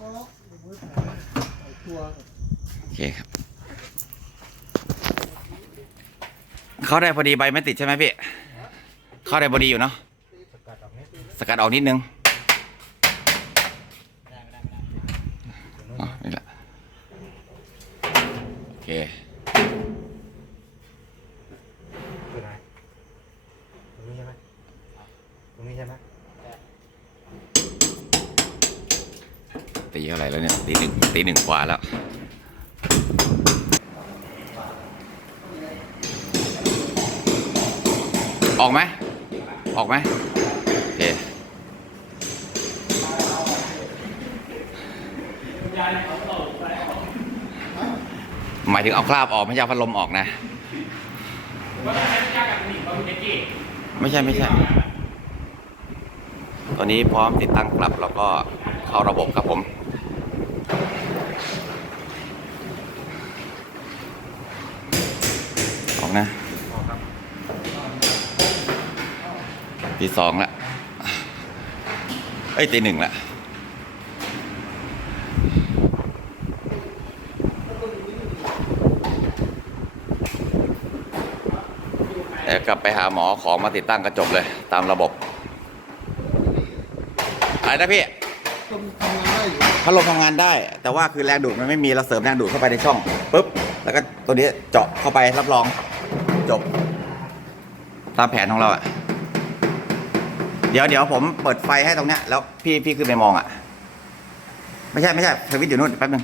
โอเคครับ เข้าได้พอดีใบไม่ติดใช่ไหมพี่ เข้าได้พอดีอยู่เนาะ สกัดออกนิดนึงอ๋อนี่แหละโอเค คือไหนตรงนี้ใช่ไหมตรงนี้ใช่ไหม ตีเท่าไหร่แล้วเนี่ยตีหนึ่งตีหนึ่งกว่าแล้วออกไหมออกไหมโอเคหมายถึงเอาคราบออกไม่ใช่เอาพัดลมออกนะ ไม่ใช่ไม่ใช่ ตอนนี้พร้อมติดตั้งกลับแล้วก็เข้าระบบครับผม อกนะตีสองละเอ้ยตีหนึ่งละเดี๋ยวกลับไปหาหมอของมาติดตั้งกระจกเลยตามระบบอะไรนะพี่พัดลมทำงานได้ แต่ว่าคือแรงดูดมันไม่มีเราเสริมแรงดูดเข้าไปในช่องปุ๊บแล้วก็ตัวนี้เจาะเข้าไปรับรอง จบ ตามแผนของเราอะเดี๋ยวเดี๋ยวผมเปิดไฟให้ตรงเนี้ยแล้วพี่พี่ขึ้นไปมองอะไม่ใช่ไม่ใช่สวิตช์อยู่นู่นแป๊บนึง